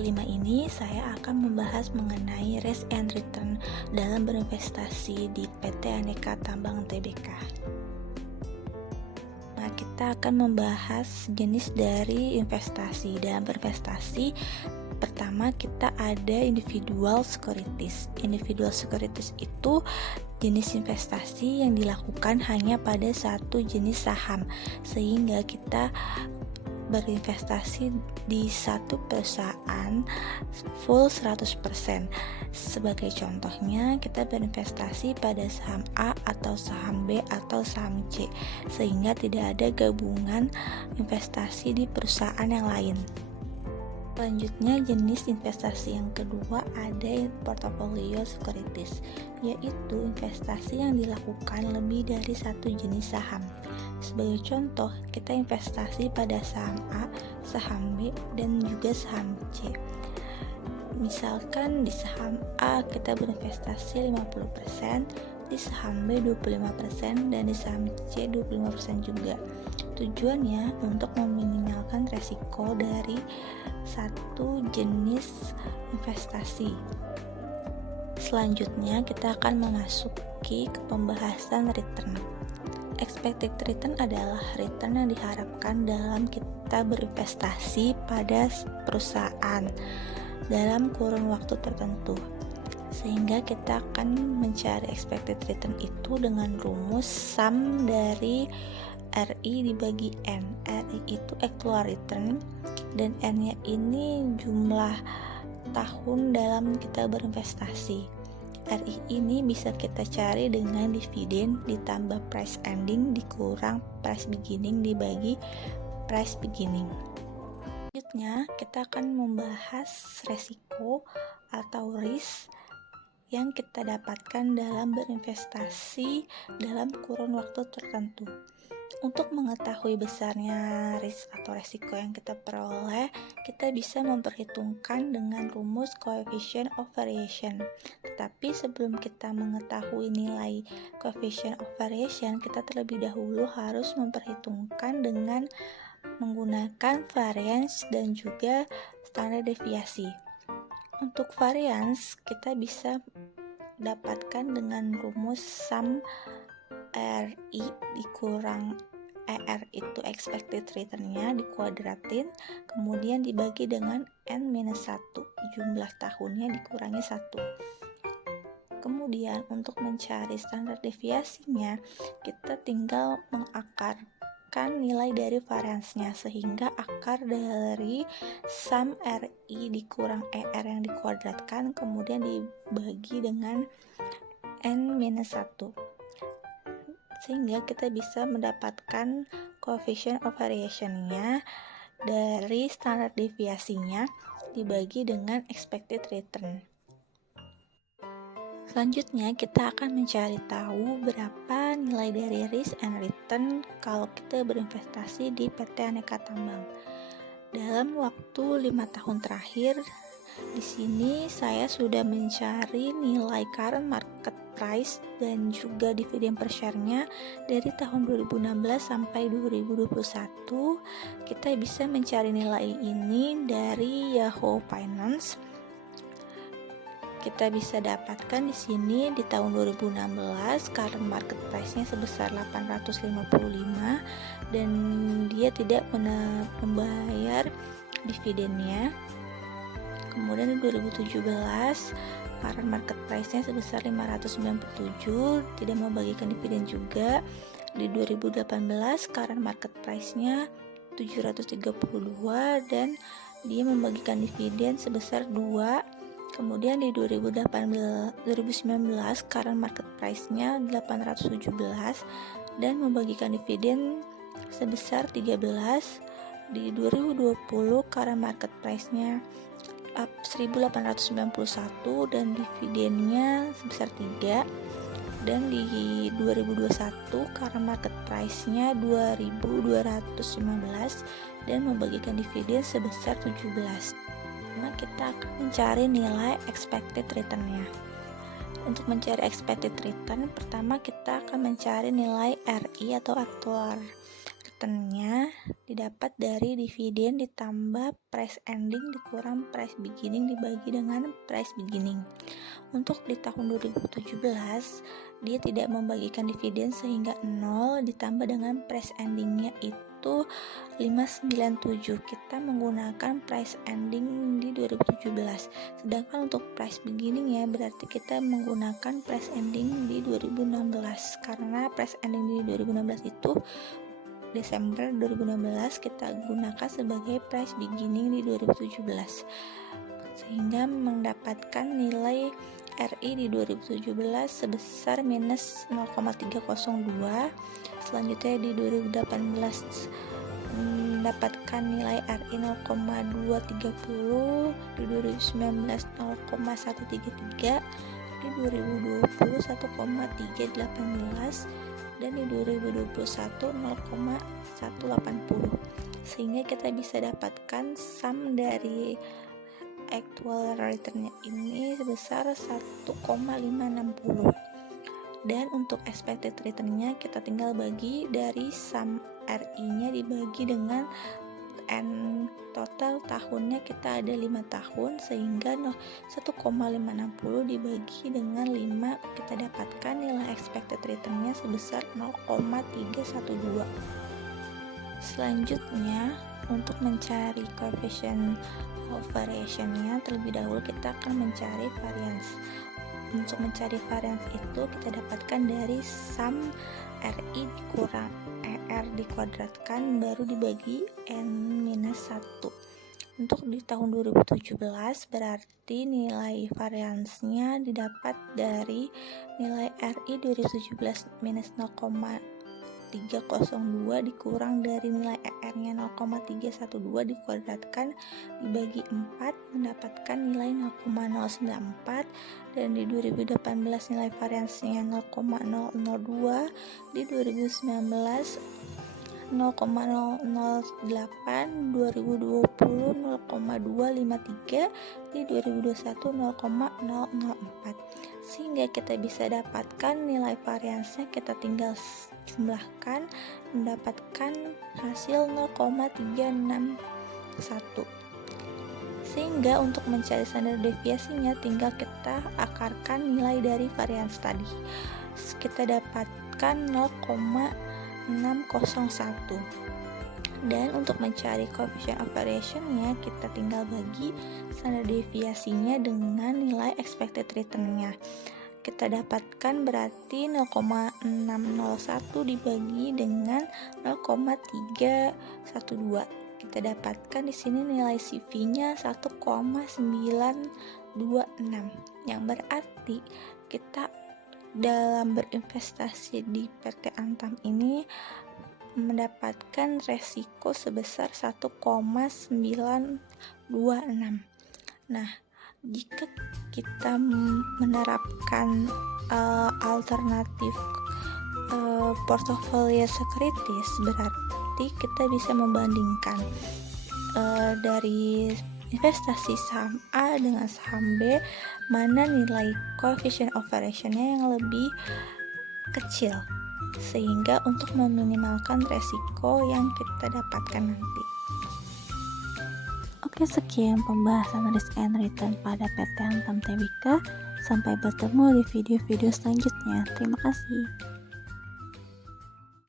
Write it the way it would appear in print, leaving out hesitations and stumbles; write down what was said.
kelima ini saya akan membahas mengenai risk and return dalam berinvestasi di PT Aneka Tambang Tbk. Nah, kita akan membahas jenis dari investasi. Dalam berinvestasi, pertama kita ada individual securities. Individual securities itu jenis investasi yang dilakukan hanya pada satu jenis saham, sehingga kita berinvestasi di satu perusahaan full 100%. Sebagai contohnya, kita berinvestasi pada saham A atau saham B atau saham C, sehingga tidak ada gabungan investasi di perusahaan yang lain. Selanjutnya, jenis investasi yang kedua ada portfolio securities, yaitu investasi yang dilakukan lebih dari satu jenis saham. Sebagai contoh, kita investasi pada saham A, saham B, dan juga saham C. Misalkan di saham A kita berinvestasi 50%, di saham B 25%, dan di saham C 25% juga. Tujuannya untuk meminimalkan resiko dari satu jenis investasi. Selanjutnya kita akan memasuki ke pembahasan return. Expected return adalah return yang diharapkan dalam kita berinvestasi pada perusahaan dalam kurun waktu tertentu. Sehingga kita akan mencari expected return itu dengan rumus sum dari RI dibagi N. RI itu actual return dan N-nya ini jumlah tahun dalam kita berinvestasi. RI ini bisa kita cari dengan dividen ditambah price ending dikurang price beginning dibagi price beginning. Selanjutnya kita akan membahas resiko atau risk yang kita dapatkan dalam berinvestasi dalam kurun waktu tertentu. Untuk mengetahui besarnya risk atau resiko yang kita peroleh, kita bisa memperhitungkan dengan rumus coefficient of variation. Tetapi sebelum kita mengetahui nilai coefficient of variation, kita terlebih dahulu harus memperhitungkan dengan menggunakan variance dan juga standar deviasi. Untuk variance, kita bisa dapatkan dengan rumus sum RI dikurang ER itu expected return-nya dikuadratin, kemudian dibagi dengan N-1, jumlah tahunnya dikurangi 1. Kemudian untuk mencari standar deviasinya, kita tinggal mengakarkan nilai dari variance-nya, sehingga akar dari sum RI dikurang ER yang dikuadratkan kemudian dibagi dengan N-1, sehingga kita bisa mendapatkan coefficient of variation-nya dari standar deviasinya dibagi dengan expected return. Selanjutnya kita akan mencari tahu berapa nilai dari risk and return kalau kita berinvestasi di PT Aneka Tambang. Dalam waktu 5 tahun terakhir, di sini saya sudah mencari nilai current market price dan juga dividen per share-nya dari tahun 2016 sampai 2021. Kita bisa mencari nilai ini dari Yahoo Finance. Kita bisa dapatkan di sini di tahun 2016 current market price-nya sebesar 855 dan dia tidak membayar dividennya. Kemudian di 2017 current market price-nya sebesar 597, tidak membagikan dividen juga. Di 2018 current market price-nya 732 dan dia membagikan dividen sebesar 2. Kemudian di 2019 current market price-nya 817 dan membagikan dividen sebesar 13. Di 2020 current market price-nya 1891 dan dividennya sebesar 3. Dan di 2021 current market price-nya 2215 dan membagikan dividen sebesar 17. Nah, kita akan mencari nilai expected return-nya. Untuk mencari expected return, pertama kita akan mencari nilai RI atau actual return-nya di didapat dari dividen ditambah price ending dikurang price beginning dibagi dengan price beginning. Untuk di tahun 2017 dia tidak membagikan dividen sehingga 0 ditambah dengan price endingnya itu 597. Kita menggunakan price ending di 2017. Sedangkan untuk price beginning ya berarti kita menggunakan price ending di 2016 karena price ending di 2016 itu Desember 2016 kita gunakan sebagai price beginning di 2017 sehingga mendapatkan nilai RI di 2017 sebesar minus 0,302. Selanjutnya di 2018 mendapatkan nilai RI 0,230, di 2019 0,133, di 2020 1,318 dan di 2021 0,180, sehingga kita bisa dapatkan sum dari actual returnnya ini sebesar 1,560. Dan untuk expected returnnya kita tinggal bagi dari sum RI nya dibagi dengan N total tahunnya kita ada 5 tahun sehingga 1,560 dibagi dengan 5 kita dapatkan nilai expected returnnya sebesar 0,312. Selanjutnya untuk mencari coefficient of variation-nya terlebih dahulu kita akan mencari variance. Untuk mencari variance itu kita dapatkan dari sum RI dikurang ER dikuadratkan baru dibagi N-1. Untuk di tahun 2017 berarti nilai variance-nya didapat dari nilai RI 2017 minus 0,302 dikurang dari nilai ER-nya 0,312 dikuadratkan dibagi 4 mendapatkan nilai 0,094, dan di 2018 nilai variansinya 0,002, di 2019 0,008, 2020 0,253, di 2021 0,004, sehingga kita bisa dapatkan nilai variansnya kita tinggal jumlahkan mendapatkan hasil 0,361. Sehingga untuk mencari standar deviasinya tinggal kita akarkan nilai dari varians tadi. Kita dapatkan 0,601. Dan untuk mencari coefficient of variation-nya kita tinggal bagi standar deviasinya dengan nilai expected return-nya. Kita dapatkan berarti 0,601 dibagi dengan 0,312. Kita dapatkan di sini nilai CV-nya 1,926, yang berarti kita dalam berinvestasi di PT Antam ini mendapatkan resiko sebesar 1,926. Nah, jika kita menerapkan alternatif portofolio securities berarti kita bisa membandingkan dari investasi saham A dengan saham B mana nilai coefficient of variation-nya yang lebih kecil, sehingga untuk meminimalkan resiko yang kita dapatkan nanti. Oke, sekian pembahasan risk and return pada PT Antam Tbk. Sampai bertemu di video-video selanjutnya. Terima kasih.